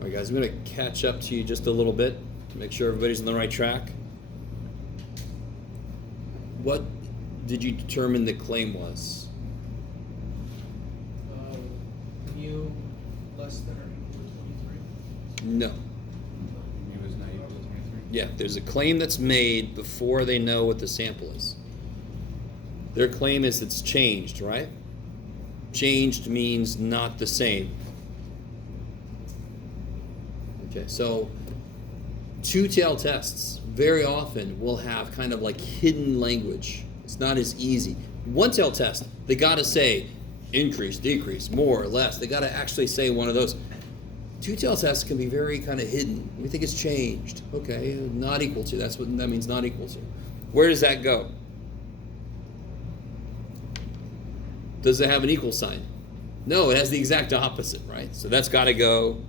All right, guys, I'm going to catch up to you just a little bit to make sure everybody's on the right track. What did you determine the claim was? Mu less than or equal to 23? No. Mu is not equal to 23. Yeah, there's a claim that's made before they know what the sample is. Their claim is it's changed, right? Changed means not the same. Okay, so two-tail tests very often will have kind of like hidden language. It's not as easy. One-tail test, they got to say increase, decrease, more or less. They got to actually say one of those. Two-tail tests can be very kind of hidden. We think it's changed. Okay, not equal to. That's what that means, not equal to. Where does that go? Does it have an equal sign? No, it has the exact opposite, right? So that's got to go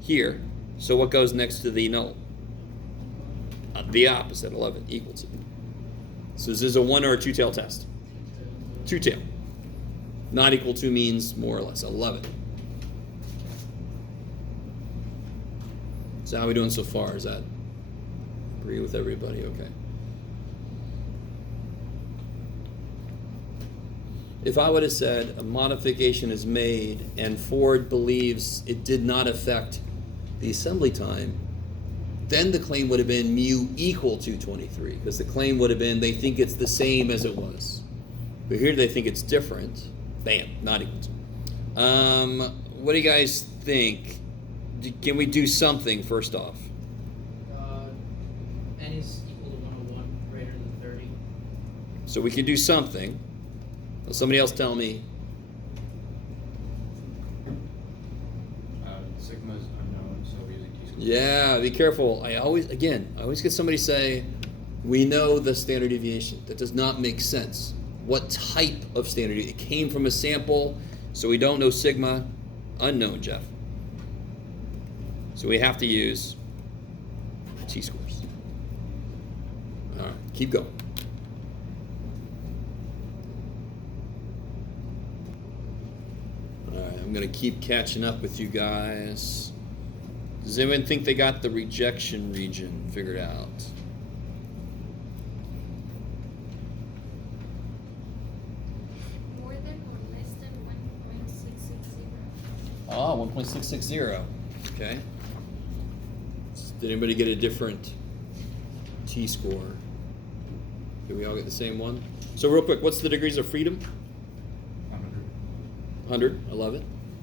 here. So what goes next to the null? The opposite, 11, equal to. So is this a one or a two-tail test? Two-tail. Not equal to means more or less, 11. So how are we doing so far? Is that agree with everybody? Okay. If I would have said a modification is made and Ford believes it did not affect the assembly time, then the claim would have been mu equal to 23, because the claim would have been they think it's the same as it was. But here they think it's different. Bam, not equal to. What do you guys think? Can we do something first off? N is equal to 101, greater than 30. So we can do something. Will somebody else tell me? Sigma is unknown, so we're using t-squared. Yeah, be careful. I always get somebody say, we know the standard deviation. That does not make sense. What type of standard deviation? It came from a sample, so we don't know sigma. Unknown, Jeff. So we have to use t-scores. All right, keep going. All right, I'm going to keep catching up with you guys. Does anyone think they got the rejection region figured out? More than or less than 1.660. Ah, 1.660. Okay. Did anybody get a different t-score? Did we all get the same one? So real quick, what's the degrees of freedom? 100. I love it.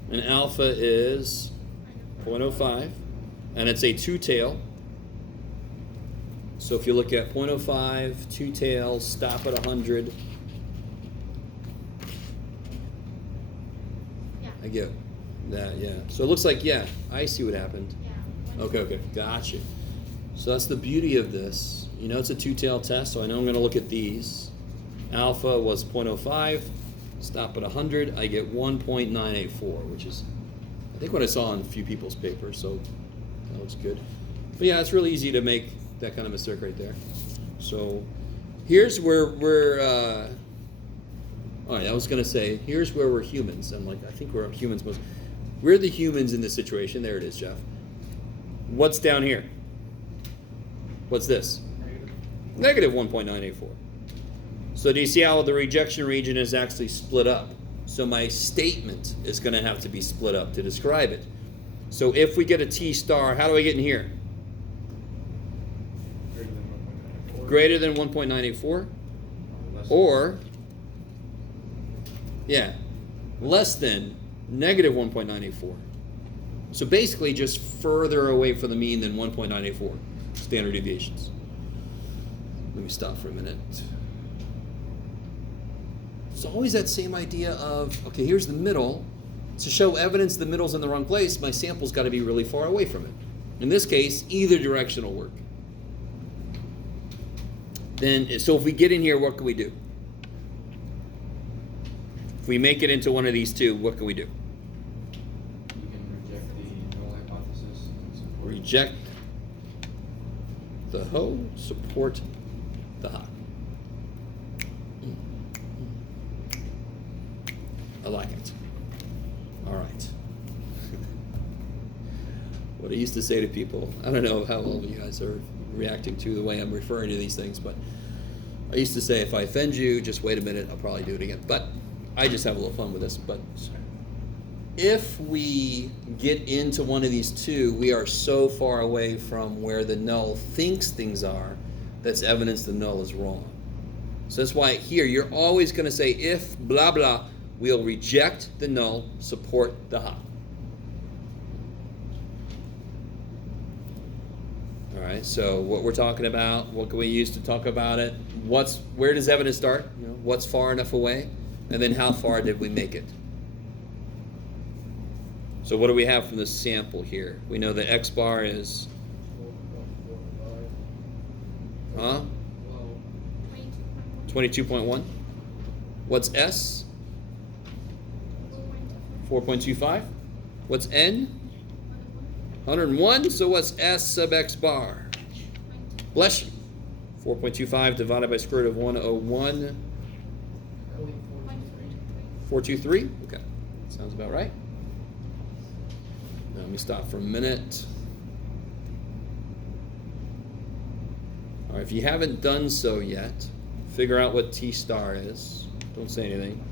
And alpha is 0.05. And it's a two-tail. So if you look at 0.05, two tails, stop at 100. Yeah. I get that, yeah. So it looks like, yeah, I see what happened. Yeah. Okay, gotcha. So that's the beauty of this. You know it's a two-tail test, so I know I'm going to look at these. Alpha was 0.05. Stop at 100. I get 1.984, which is, I think, what I saw in a few people's papers, so that looks good. But yeah, it's really easy to make that kind of mistake right there. So here's where we're, all right, I was going to say, here's where we're humans. I'm like, I think we're humans most. We're the humans in this situation. There it is, Jeff. What's down here? What's this? Negative 1.984. So do you see how the rejection region is actually split up? So my statement is going to have to be split up to describe it. So if we get a T star, how do I get in here? Greater than 1.984? Or, yeah, less than negative 1.984. So basically just further away from the mean than 1.984 standard deviations. Let me stop for a minute. It's always that same idea of, okay, here's the middle. To show evidence the middle's in the wrong place, my sample's got to be really far away from it. In this case, either direction will work. Then, so if we get in here, what can we do? If we make it into one of these two, what can we do? You can reject the null hypothesis and support. Reject the ho, support the ha. I like it. All right. what I used to say to people, I don't know how all of you guys are reacting to the way I'm referring to these things, but I used to say, if I offend you, just wait a minute, I'll probably do it again. But I just have a little fun with this. But if we get into one of these two, we are so far away from where the null thinks things are, that's evidence the null is wrong. So that's why here, you're always going to say, if blah, blah, we'll reject the null, support the hop. All right, so what we're talking about, what can we use to talk about it? Where does evidence start? What's far enough away? And then how far did we make it? So what do we have from the sample here? We know that X bar is, 4.45. huh? Well, 22.1. What's S? 4.25. What's N? 101. So what's S sub X bar? Bless you. 4.25 divided by square root of 101. 423. Okay, sounds about right. Now let me stop for a minute. All right, if you haven't done so yet, figure out what T star is. Don't say anything.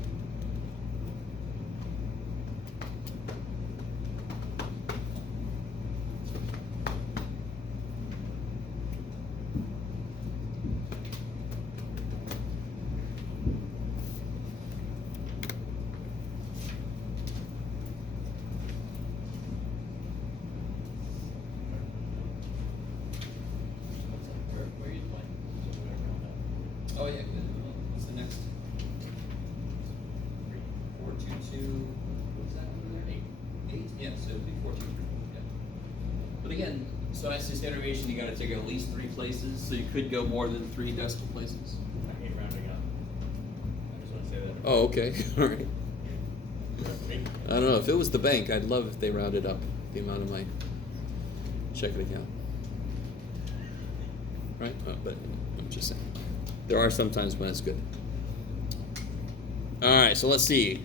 Where are you playing? Oh yeah, what's the next? 422. What's that one there? 8. Yeah, so it'd be 423. Yeah. But again, so that's just derivation. You got to take at least 3 places, so you could go more than 3 decimal places. I hate rounding up. I just want to say that. Oh, okay, all right. I don't know. If it was the bank, I'd love if they rounded up the amount of my checking account. Right? But I'm just saying. There are some times when it's good. All right, so let's see.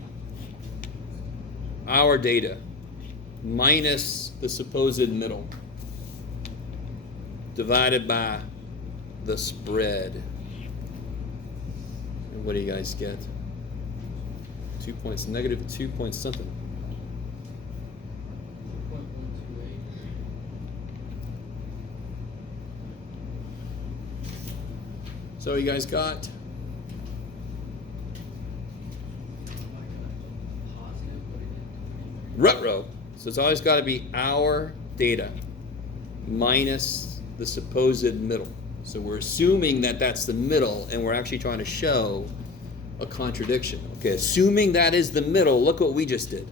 Our data minus the supposed middle divided by the spread. And what do you guys get? 2 points, negative 2 points something. 2.128. So you guys got Positive, put it in 23. rut-row. So it's always got to be our data minus the supposed middle. So we're assuming that that's the middle, and we're actually trying to show a contradiction. Okay, assuming that is the middle, look what we just did.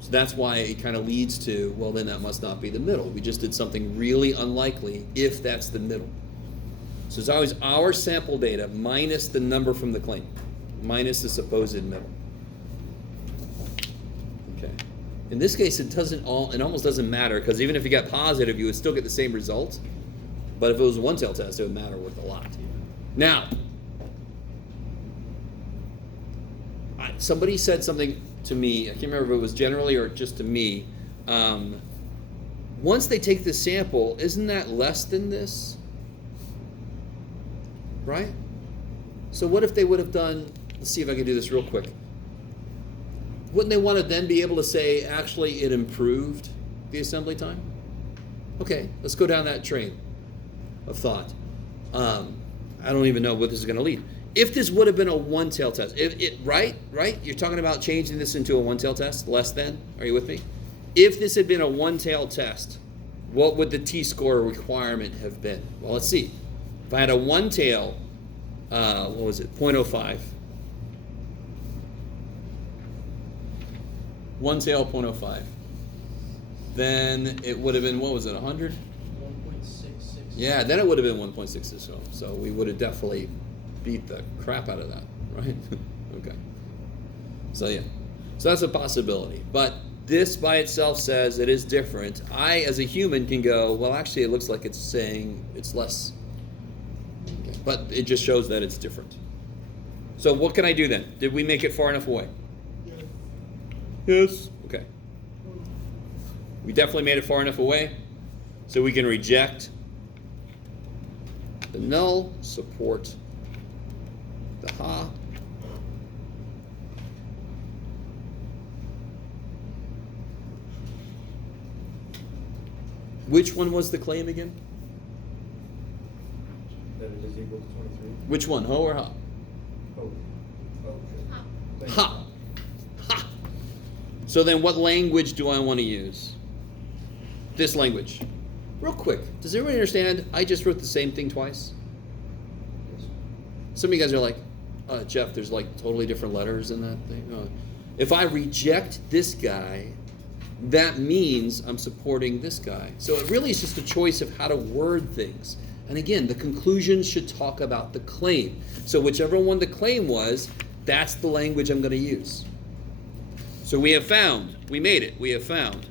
So that's why it kind of leads to, well, then that must not be the middle. We just did something really unlikely if that's the middle. So it's always our sample data minus the number from the claim, minus the supposed middle. Okay. In this case, it almost doesn't matter, because even if you got positive, you would still get the same result. But if it was a one-tailed test, it would matter worth a lot. Now, somebody said something to me, I can't remember if it was generally or just to me. Once they take the sample, isn't that less than this? Right? So what if they would have done, let's see if I can do this real quick. Wouldn't they want to then be able to say, actually, it improved the assembly time? Okay, let's go down that train of thought. I don't even know what this is going to lead. If this would have been a one-tail test, right? You're talking about changing this into a one-tail test, less than? Are you with me? If this had been a one-tail test, what would the t-score requirement have been? Well, let's see. If I had a one-tail, what was it, 0.05. One-tail 0.05. Then it would have been, what was it, 100? 1.66. Yeah, then it would have been 1.6. So we would have definitely beat the crap out of that, right? Okay. So yeah. So that's a possibility. But this by itself says it is different. I, as a human, can go, well, actually, it looks like it's saying it's less. Okay. But it just shows that it's different. So what can I do then? Did we make it far enough away? Yes. Okay. We definitely made it far enough away so we can reject the null, support the ha. Which one was the claim again? That it is equal to 23. Which one, ho or ha? Oh. Okay. Ha. Ha. So then what language do I want to use? This language. Real quick, does everybody understand? I just wrote the same thing twice. Some of you guys are like, Jeff, there's like totally different letters in that thing. If I reject this guy, that means I'm supporting this guy. So it really is just a choice of how to word things. And again, the conclusion should talk about the claim. So whichever one the claim was, that's the language I'm going to use. So we have found, we made it, we have found.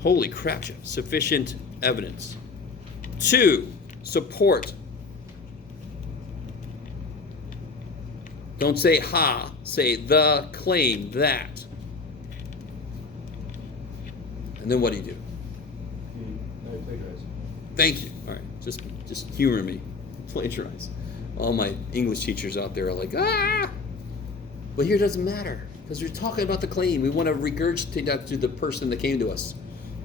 Holy crap, Jeff, sufficient evidence. 2, support. Don't say ha, say the claim, that. And then what do you do? No, plagiarize. Thank you. All right, just humor me. Plagiarize. All my English teachers out there are like, ah! But here it doesn't matter, because we're talking about the claim. We want to regurgitate that to the person that came to us.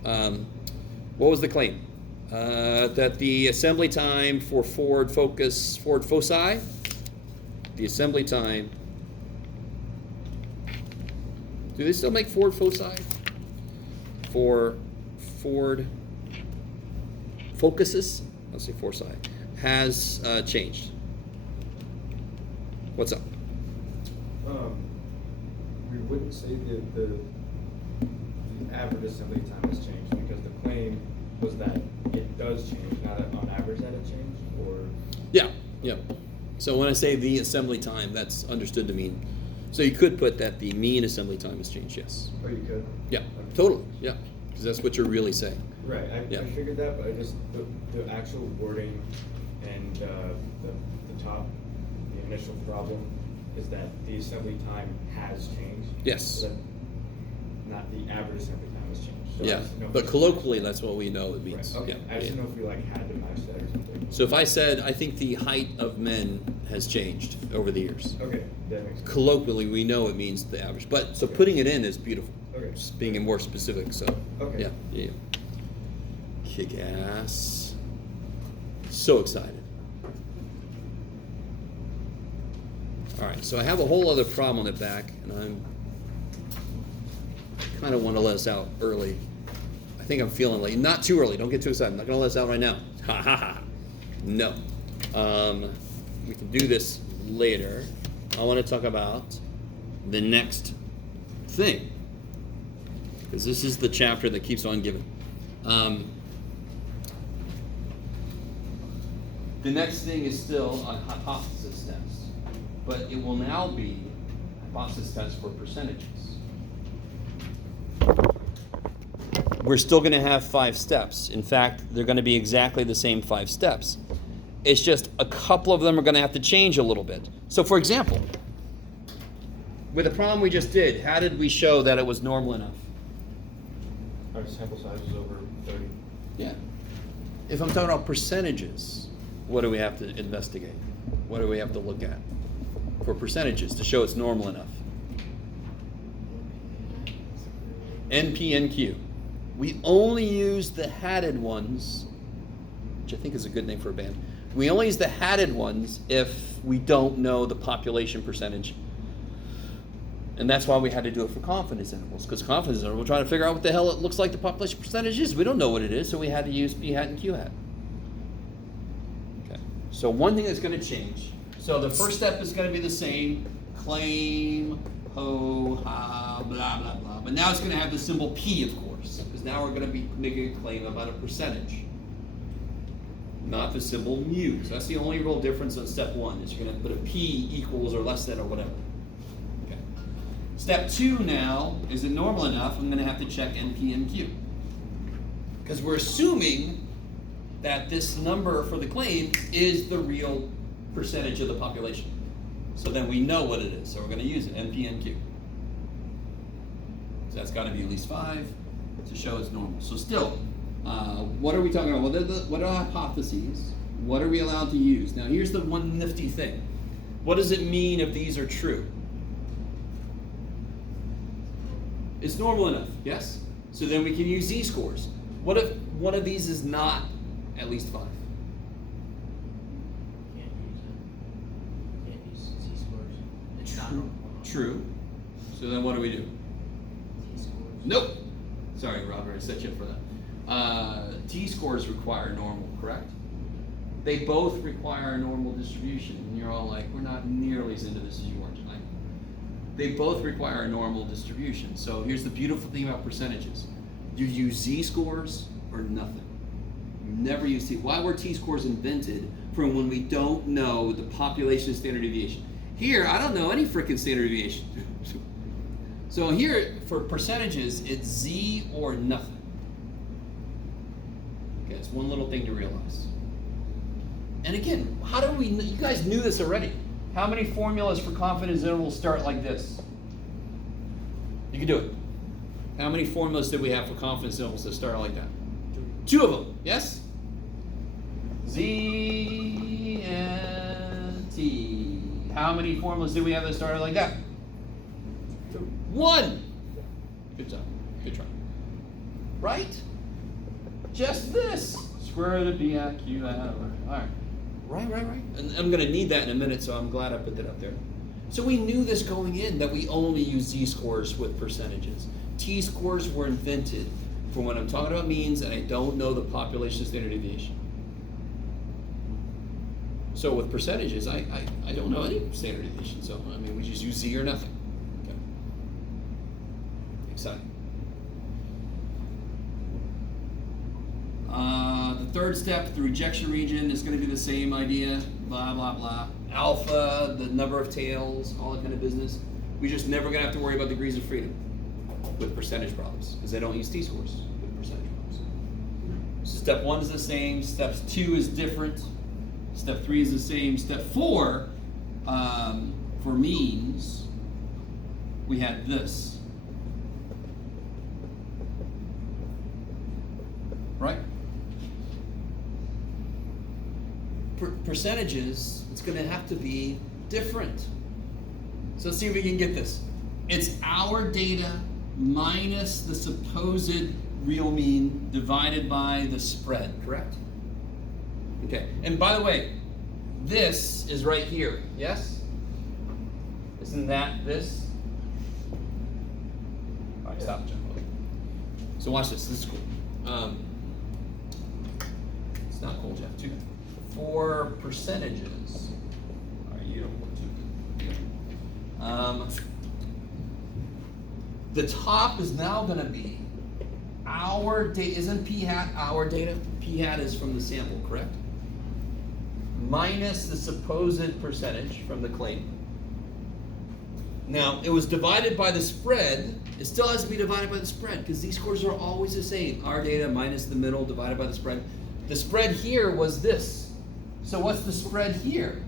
What was the claim? That the assembly time for Ford foci, the assembly time. Do they still make Ford foci? For Ford Focuses, let's say foresight, has changed. What's up? We wouldn't say that the average assembly time has changed because the claim was that it does change, not on average that it changed, or? Yeah. So when I say the assembly time, that's understood to mean, so you could put that the mean assembly time has changed, yes. Oh, you could? Yeah, totally, yeah, because that's what you're really saying. Right, Yeah. I figured that, but I just, the actual wording and the top, the initial problem is that the assembly time has changed. Yes. So that not the average assembly time has changed. So I Yeah, just didn't know if but we- colloquially, that's what we know it means. Right, okay, Yeah, I just yeah. didn't know if we like had to match that or something. So if I said, I think the height of men has changed over the years. Okay, that makes sense. Colloquially, we know it means the average, but so putting it in is beautiful. Okay. Just being more specific, so. Okay. Yeah. Kick ass. So excited. All right, so I have a whole other problem in the back, and I kind of want to let us out early. I think I'm feeling late. Not too early. Don't get too excited. I'm not going to let us out right now. Ha ha ha. No. We can do this later. I want to talk about the next thing, because this is the chapter that keeps on giving. The next thing is still a hypothesis test, but it will now be a hypothesis test for percentages. We're still going to have 5 steps. In fact, they're going to be exactly the same 5 steps. It's just a couple of them are going to have to change a little bit. So for example, with the problem we just did, how did we show that it was normal enough? Our sample size is over 30. Yeah. If I'm talking about percentages, what do we have to investigate? What do we have to look at for percentages to show it's normal enough? NP, NQ. We only use the hatted ones, which I think is a good name for a band. We only use the hatted ones if we don't know the population percentage. And that's why we had to do it for confidence intervals, because confidence intervals, we're trying to figure out what the hell it looks like the population percentage is. We don't know what it is, so we had to use P hat and Q hat. Okay. So one thing that's going to change. So the first step is going to be the same. Claim, ho, ha, blah, blah, blah. But now it's going to have the symbol P, of course, because now we're going to be making a claim about a percentage, not the symbol mu. So that's the only real difference on step 1, is you're going to put a P equals or less than or whatever. Okay. Step 2 now, is it normal enough? I'm going to have to check NP and Q. Because we're assuming that this number for the claim is the real percentage of the population. So then we know what it is. So we're going to use it, NP and Q. So that's got to be at least 5. to show it's normal. So still, what are we talking about? What are hypotheses? What are we allowed to use? Now here's the one nifty thing. What does it mean if these are true? It's normal enough, yes? So then we can use z-scores. What if one of these is not at least 5? Can't use it. Can't use z-scores. It's not normal. True. So then what do we do? Z-scores. Nope. Sorry, Robert, I set you up for that. T-scores require normal, correct? They both require a normal distribution. And you're all like, we're not nearly as into this as you are tonight. They both require a normal distribution. So here's the beautiful thing about percentages. You use z-scores or nothing. You never use t. Why were t-scores invented from when we don't know the population standard deviation? Here, I don't know any freaking standard deviation. So here, for percentages, it's z or nothing. Okay, it's one little thing to realize. And again, how do we, you guys knew this already. How many formulas for confidence intervals start like this? You can do it. How many formulas did we have for confidence intervals that start like that? 2 of them, yes? Z and T. How many formulas did we have that started like that? 1. Good job. Good try. Right? Just this. Square root of b at q at. All right. Right. And I'm going to need that in a minute, so I'm glad I put that up there. So we knew this going in, that we only use z-scores with percentages. T-scores were invented for when I'm talking about means and I don't know the population standard deviation. So with percentages, I don't know any standard deviation, so I mean we just use z or nothing. Okay. Exciting. The third step, the rejection region, is going to be the same idea, blah, blah, blah. Alpha, the number of tails, all that kind of business. We're just never going to have to worry about degrees of freedom with percentage problems, because they don't use t-scores with percentage problems. So step 1 is the same, step 2 is different, step 3 is the same, step 4, for means, we had this. Right? Percentages, it's going to have to be different. So let's see if we can get this. It's our data minus the supposed real mean divided by the spread, correct? Okay, and by the way, this is right here, yes? Isn't that this? All right, stop, Jeff. So watch this is cool. It's not cool, Jeff, too. For percentages, all right, you don't want to. The top is now going to be our data. Isn't p hat our data? P hat is from the sample, correct? Minus the supposed percentage from the claim. Now, it was divided by the spread. It still has to be divided by the spread because these scores are always the same. Our data minus the middle divided by the spread. The spread here was this. So what's the spread here?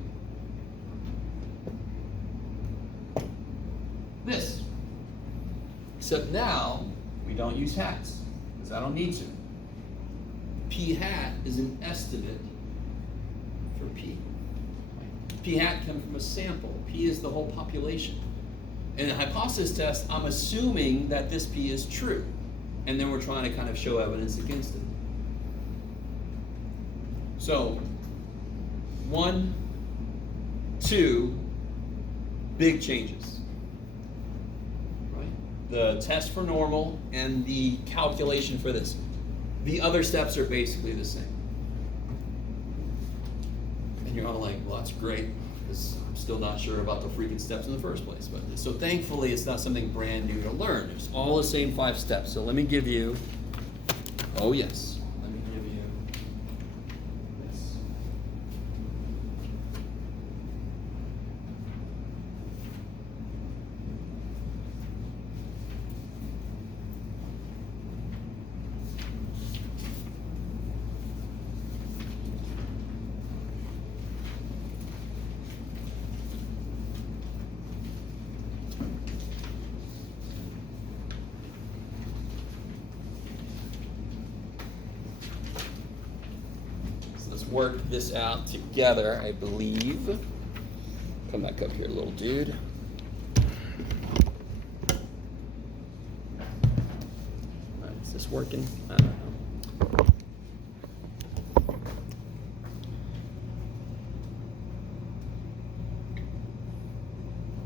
This. Except now, we don't use hats, because I don't need to. P hat is an estimate for P. P hat comes from a sample. P is the whole population. In a hypothesis test, I'm assuming that this P is true. And then we're trying to kind of show evidence against it. So, 1, 2, big changes. Right? The test for normal and the calculation for this. The other steps are basically the same. And you're all like, well, that's great, because I'm still not sure about the freaking steps in the first place. But so thankfully, it's not something brand new to learn. It's all the same 5 steps. So let me give you, oh yes. work this out together, I believe. Come back up here, little dude. Is this working? I don't know.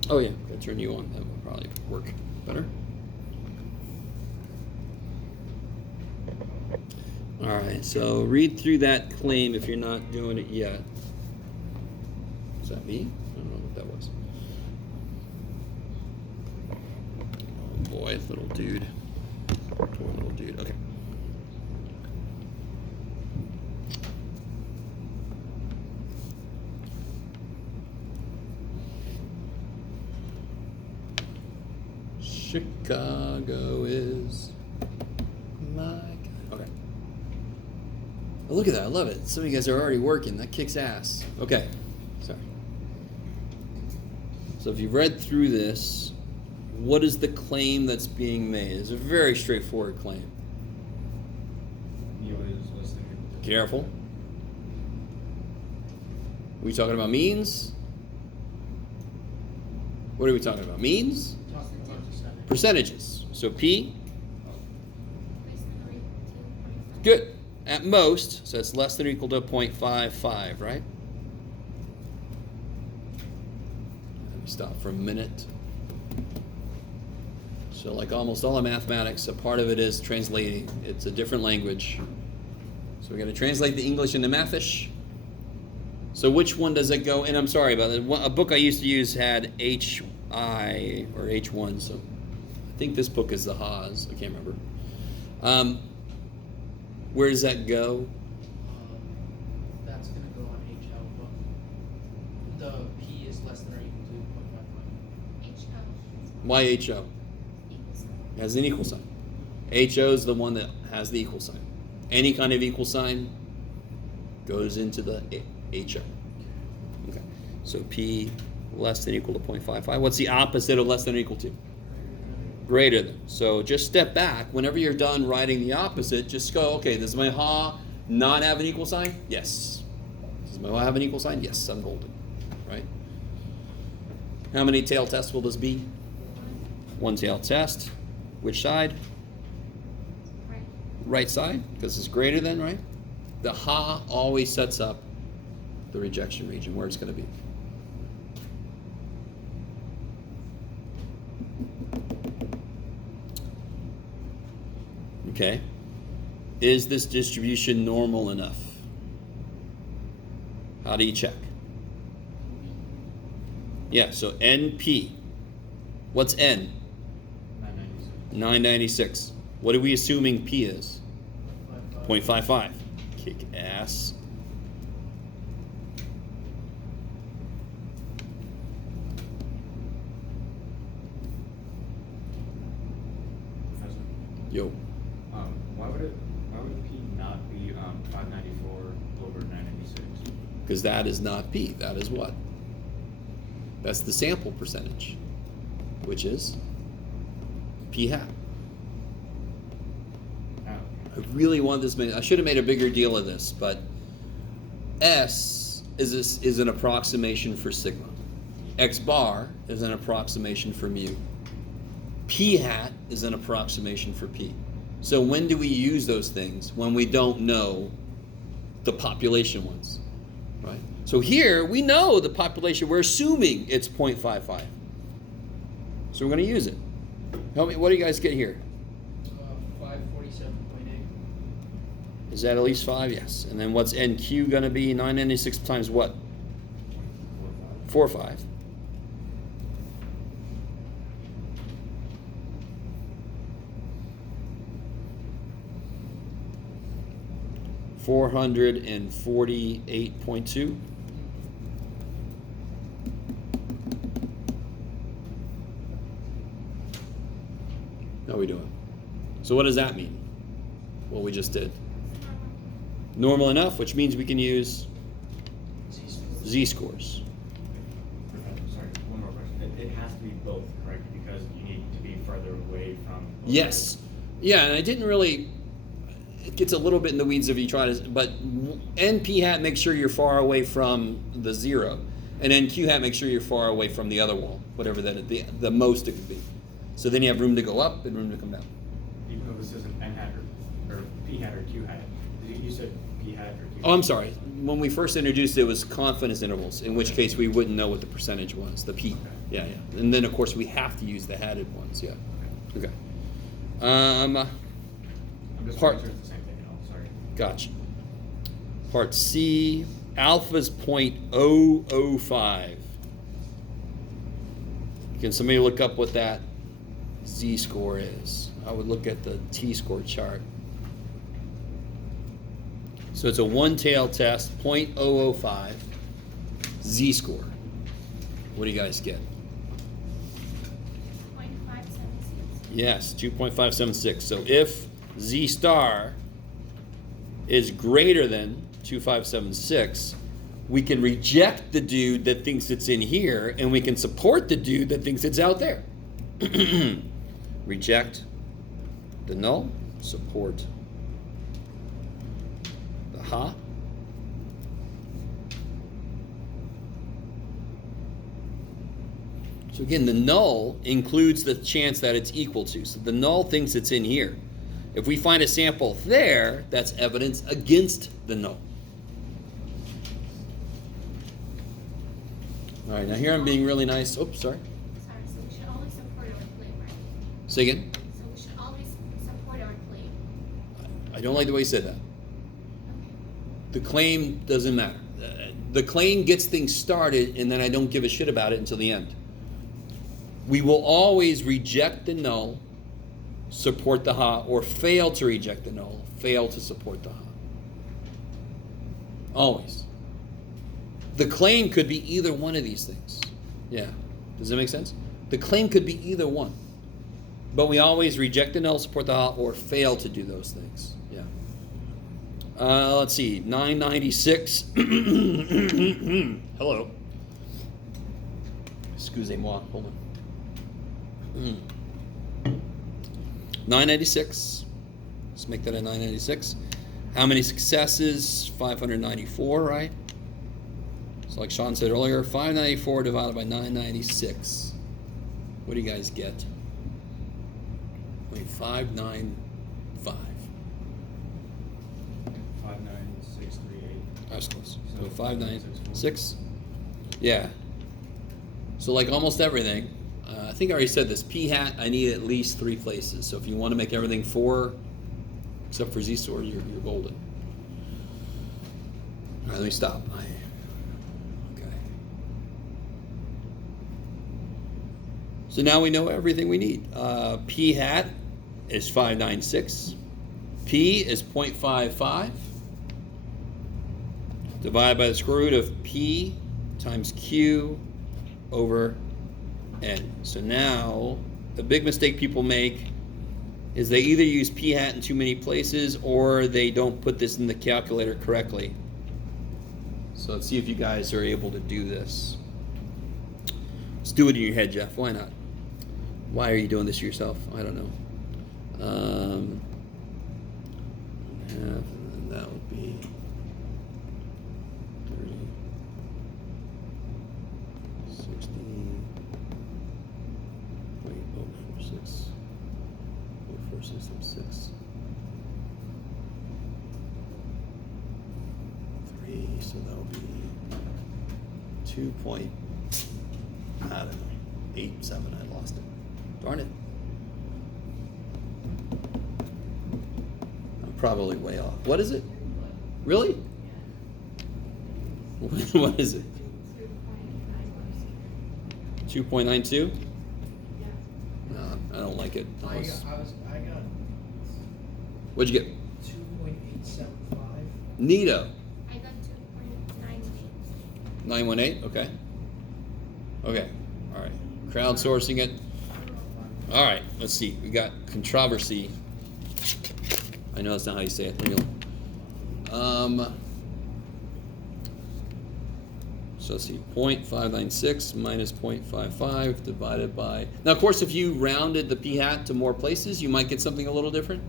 Oh yeah, gotta turn you on. That will probably work better. All right, so read through that claim if you're not doing it yet. Is that me? I don't know what that was. Oh boy, little dude. Poor little dude. Okay. Chicago is my... Okay. Oh, look at that. I love it. Some of you guys are already working. That kicks ass. Okay. Sorry. So if you've read through this, what is the claim that's being made? It's a very straightforward claim. Mu is less than or equal to. Careful. Are we talking about means? What are we talking about? Means? Talking about percentage. Percentages. So P, good. At most, so it's less than or equal to 0.55, right? Let me stop for a minute. So like almost all of mathematics, a part of it is translating. It's a different language. So we're going to translate the English into Mathish. So which one does it go? And I'm sorry about that. A book I used to use had HI or H1, so I think this book is the Haas. I can't remember. Where does that go? That's gonna go on H alpha. The P is less than or equal to 0.55. Why HO? It has an equal sign. HO is the one that has the equal sign. Any kind of equal sign goes into the HO. Okay. So P less than or equal to 0.55. What's the opposite of less than or equal to? Greater than. So just step back. Whenever you're done writing the opposite, just go, okay, does my ha not have an equal sign? Yes. Does my ha have an equal sign? Yes, I'm golden. Right? How many tail tests will this be? One tail test. Which side? Right side, because it's greater than, right? The ha always sets up the rejection region, where it's going to be. Okay. Is this distribution normal enough? How do you check? Yeah, so NP. What's N? 996. 996. What are we assuming P is? 0.55. 0.55. Kick ass. Professor, Yo. why would P not be 594 over 996? Because that is not P. That is what? That's the sample percentage, which is P hat. Oh, I really want this. I should have made a bigger deal of this, but S is an approximation for sigma. X bar is an approximation for mu. P hat is an approximation for P. So when do we use those things? When we don't know the population ones, right? So here we know the population. We're assuming it's 0.55. So we're going to use it. Help me. What do you guys get here? 547.8. Is that at least 5? Yes. And then what's NQ going to be? 996 times what? 4 or 5. $448.2. How are we doing? So what does that mean? What we just did. Normal enough, which means we can use z-scores. Professor, sorry, one more question. It has to be both, correct? Because you need to be further away from. Yes. Yeah, and I didn't really, it gets a little bit in the weeds if you try to, but n p hat, make sure you're far away from the 0, and then q hat, make sure you're far away from the other wall, whatever that is, the most it could be. So then you have room to go up and room to come down. Even though this isn't n hat or p hat or q hat, you said p hat or q hat. Oh, I'm sorry. When we first introduced it, it was confidence intervals, in which case we wouldn't know what the percentage was, the p. Okay. Yeah, yeah. And then, of course, we have to use the hatted ones, yeah. Okay. I'm just Part- making sure it's the same thing, sorry. Gotcha. Part C, alpha's 0.005. Can somebody look up what that z-score is? I would look at the t-score chart. So it's a one-tail test, 0.005, z-score. What do you guys get? 0.576. Yes, 2.576. So if z star is greater than 2.576, we can reject the dude that thinks it's in here, and we can support the dude that thinks it's out there. Reject the null, support the ha. So again, the null includes the chance that it's equal to. So the null thinks it's in here. If we find a sample there, that's evidence against the null. All right, now here I'm being really nice. Oops, sorry. Sorry, so we should always support our claim, right? Say again. So we should always support our claim. I don't like the way you said that. Okay. The claim doesn't matter. The claim gets things started, and then I don't give a shit about it until the end. We will always reject the null, support the ha, or fail to reject the null, fail to support the ha. Always. The claim could be either one of these things. Yeah. Does that make sense? The claim could be either one. But we always reject the null, support the ha, or fail to do those things. Yeah. Let's see. 996. Hello. Excusez-moi. Hold on. 996. Let's make that a 996. How many successes? 594, right? So like Sean said earlier, 594 divided by 996. What do you guys get? 595. 59638. That's close. So So 596. Yeah. So like almost everything, I think I already said this. P hat, I need at least 3 places. So if you want to make everything 4, except for Z-store, you're golden. All right, let me stop. Okay. So now we know everything we need. P hat is 596. P is 0.55. Divided by the square root of P times Q over N. So now, the big mistake people make is they either use p hat in too many places or they don't put this in the calculator correctly. So let's see if you guys are able to do this. Let's do it in your head, Jeff. Why not? Why are you doing this to yourself? I don't know. Half, and then that would be 30, 60. Wait, 046. 046 times 6. 3, so that would be 2 point, I don't know, 87. I lost it. Darn it. I'm probably way off. What is it? Really? What is it? 2.92? No, I don't like it. I got What'd you get? 2.875. Nito. I got 2.98. 918? Okay. Okay. All right. Crowdsourcing it. All right. Let's see. We got controversy. I know that's not how you say it. Let me look. So let's see. 0.596 minus 0.55 divided by. Now, of course, if you rounded the p hat to more places, you might get something a little different.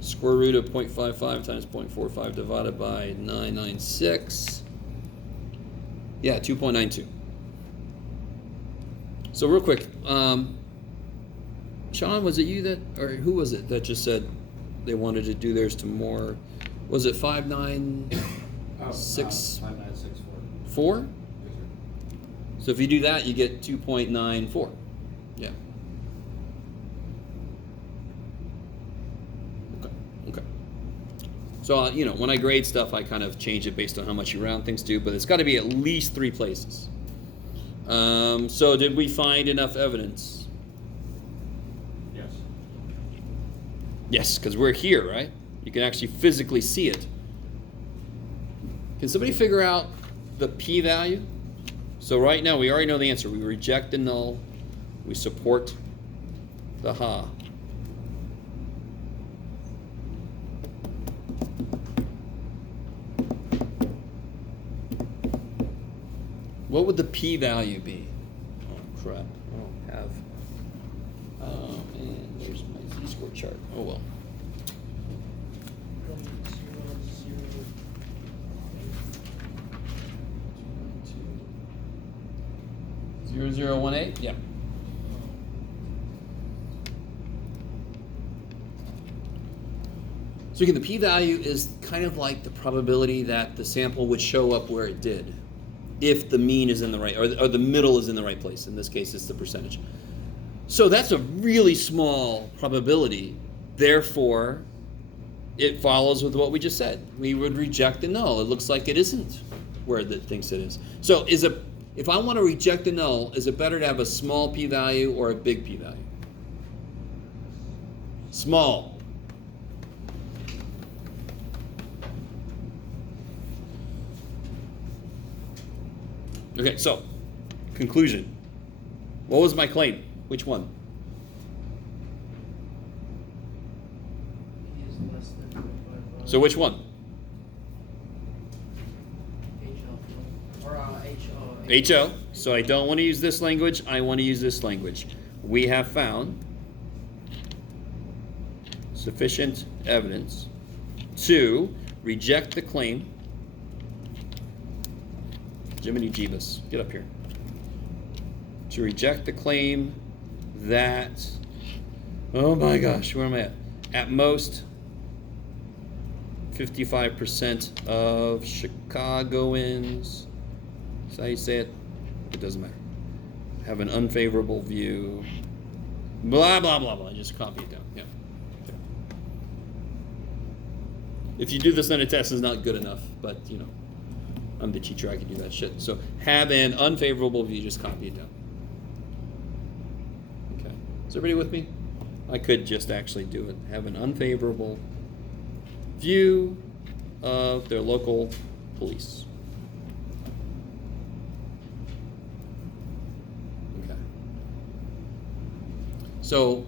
Square root of 0.55 times 0.45 divided by 996. Yeah, 2.92. So real quick, Sean, was it you that, or who was it that just said they wanted to do theirs to more? Was it 596? 5964. So if you do that, you get 2.94. Yeah. Okay. So, when I grade stuff, I kind of change it based on how much you round things to, but it's got to be at least 3 places. So did we find enough evidence? Yes. Yes, because we're here, right? You can actually physically see it. Can somebody figure out the p-value? So right now, we already know the answer. We reject the null. We support the ha. What would the p-value be? Oh, crap. I don't have... Oh, man. There's my z-score chart. Oh, well. 0018? Yeah. So again, the p-value is kind of like the probability that the sample would show up where it did, if the mean is in the right, or the middle is in the right place. In this case, it's the percentage. So that's a really small probability. Therefore, it follows with what we just said. We would reject the null. It looks like it isn't where it thinks it is. So if I want to reject the null, is it better to have a small p-value or a big p-value? Small. Okay, so, conclusion. What was my claim? Which one? P is less than 0.55. So which one? HO. So I don't want to use this language. I want to use this language. We have found sufficient evidence to reject the claim. Jiminy Jeebus, get up here. To reject the claim that, oh my gosh, where am I at? At most, 55% of Chicagoans, is that how you say it? It doesn't matter. Have an unfavorable view. Blah, blah, blah, blah. Just copy it down. Yeah. Okay. If you do this on a test, it's not good enough, but I'm the teacher, I can do that shit. So have an unfavorable view, just copy it down. Okay. Is everybody with me? I could just actually do it. Have an unfavorable view of their local police. Okay. So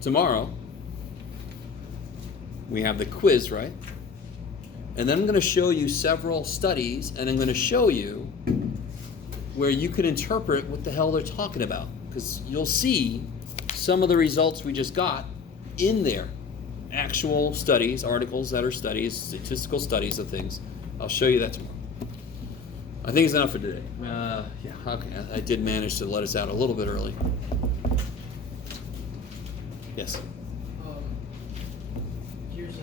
tomorrow, we have the quiz, right? And then I'm going to show you several studies, and I'm going to show you where you can interpret what the hell they're talking about. Because you'll see some of the results we just got in there. Actual studies, articles that are studies, statistical studies of things. I'll show you that tomorrow. I think it's enough for today. Yeah, okay. I did manage to let us out a little bit early. Yes? Here's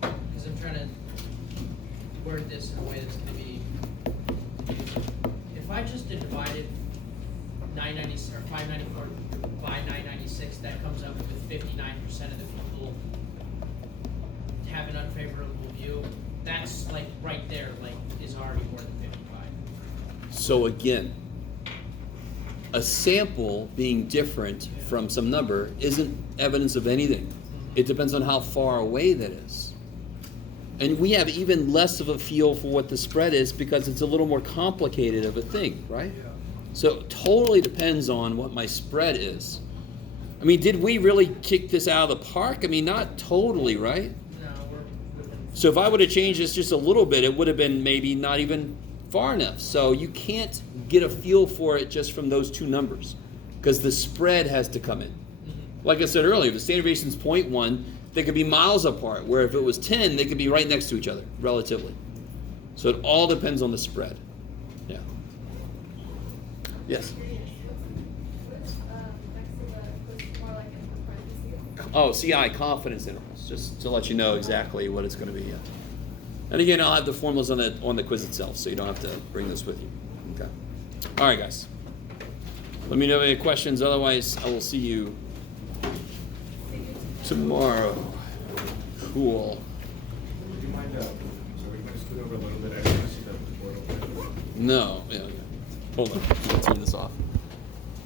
because I'm trying to word this in a way that's going to be, if I just divided 990 or 594 by 996, that comes up with 59% of the people have an unfavorable view. That's like right there, like is already more than 55. So again, a sample being different from some number isn't evidence of anything. It depends on how far away that is. And we have even less of a feel for what the spread is because it's a little more complicated of a thing, right? Yeah. So it totally depends on what my spread is. I mean, did we really kick this out of the park? I mean, not totally, right? No, we're within. So if I would have changed this just a little bit, it would have been maybe not even far enough. So you can't get a feel for it just from those two numbers because the spread has to come in. like I said earlier, if the standard deviation's 0.1, they could be miles apart, where if it was 10, they could be right next to each other, relatively. So it all depends on the spread. Yeah. Yes? Oh, CI, confidence intervals, just to let you know exactly what it's going to be. Yeah. And again, I'll have the formulas on the quiz itself, so you don't have to bring this with you. Okay. All right, guys. Let me know if you have any questions. Otherwise, I will see you tomorrow. Cool. Would you mind, so we can scoot over a little bit, I just want to see the board open. No. Yeah. Hold on. I'll turn this off.